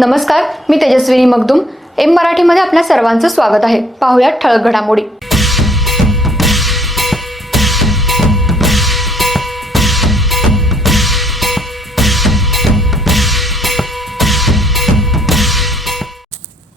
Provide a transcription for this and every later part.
नमस्कार मी तेजस्विनी मगदुम. एम मराठीमध्ये आपल्या सर्वांचं स्वागत आहे. पाहुयात ठळक घडामोडी.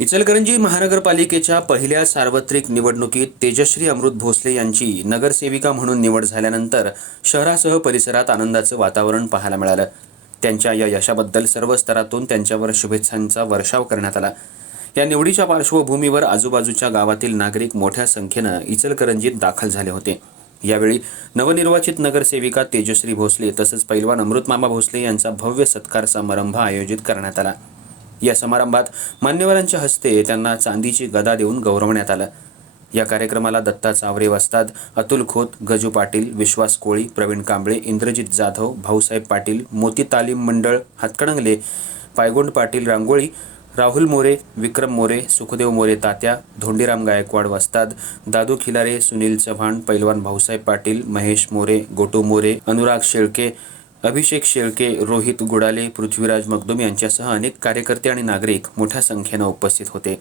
इचलकरंजी महानगरपालिकेच्या पहिल्या सार्वत्रिक निवडणुकीत तेजश्री अमृत भोसले यांची नगरसेविका म्हणून निवड झाल्यानंतर शहरासह परिसरात आनंदाचं वातावरण पाहायला मिळालं. त्यांच्या या यशाबद्दल सर्व स्तरातून त्यांच्यावर शुभेच्छांचा वर्षाव करण्यात आला. या निवडीच्या पार्श्वभूमीवर आजूबाजूच्या गावातील नागरिक मोठ्या संख्येनं इचलकरंजीत दाखल झाले होते. यावेळी नवनिर्वाचित नगरसेविका तेजश्री भोसले तसंच पैलवान अमृतमामा भोसले यांचा भव्य सत्कार समारंभ आयोजित करण्यात आला. या समारंभात मान्यवरांच्या हस्ते त्यांना चांदीची गदा देऊन गौरवण्यात आलं. या कार्यक्रमाला दत्ता चावरे वस्ताद अतुल खोत गजू पाटील विश्वास कोळी प्रवीण कांबळे इंद्रजित जाधव भाऊसाहेब पाटील मोती तालीम मंडळ हातकणंगले पायगोंड पाटील रांगोळी राहुल मोरे विक्रम मोरे सुखदेव मोरे तात्या धोंडीराम गायकवाड वस्ताद दादू खिलारे सुनील चव्हाण पैलवान भाऊसाहेब पाटील महेश मोरे गोटू मोरे अनुराग शेळके अभिषेक शेळके रोहित गुडाले पृथ्वीराज मगदुम यांच्यासह अनेक कार्यकर्ते आणि नागरिक मोठ्या संख्येनं उपस्थित होते.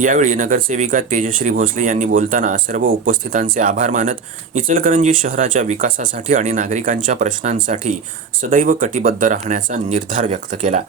यावेळी नगरसेविका तेजश्री भोसले यांनी बोलताना सर्व उपस्थितांचे आभार मानत इचलकरंजी शहराच्या विकासासाठी आणि नागरिकांच्या प्रश्नांसाठी सदैव कटिबद्ध राहण्याचा निर्धार व्यक्त केला.